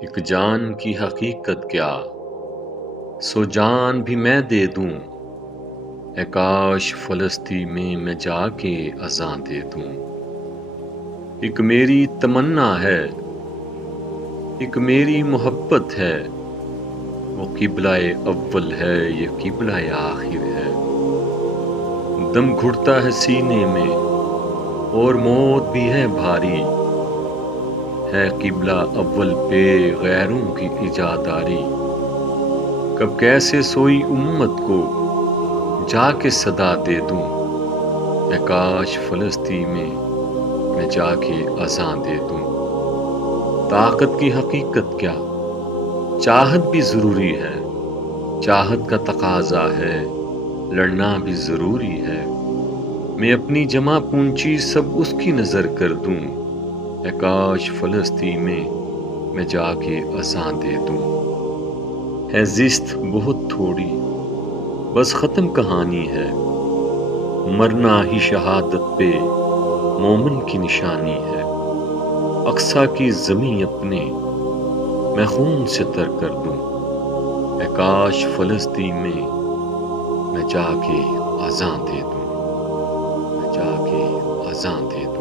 ایک جان کی حقیقت کیا، سو جان بھی میں دے دوں۔ اے کاش فلسطی میں جا کے اذاں دے دوں۔ ایک میری تمنا ہے، ایک میری محبت ہے، وہ قبلہ اول ہے، یہ قبلہ آخر ہے۔ دم گھٹتا ہے سینے میں اور موت بھی ہے بھاری، ہے قبلہ اول پہ غیروں کی ایجاداری۔ کب کیسے سوئی امت کو جا کے صدا دے دوں، اے کاش فلسطی میں جا کے اذاں دے دوں۔ طاقت کی حقیقت کیا، چاہت بھی ضروری ہے، چاہت کا تقاضا ہے، لڑنا بھی ضروری ہے۔ میں اپنی جمع پونچی سب اس کی نظر کر دوں، اے کاش فلسطی میں جا کے اذاں دے دوں۔ ہے زشت بہت تھوڑی، بس ختم کہانی ہے، مرنا ہی شہادت پہ مومن کی نشانی ہے۔ اقصیٰ کی زمیں اپنے میں خون سے تر کر دوں، اے کاش فلسطی میں جا کے اذاں دے دوں، میں جا کے اذاں دے دوں۔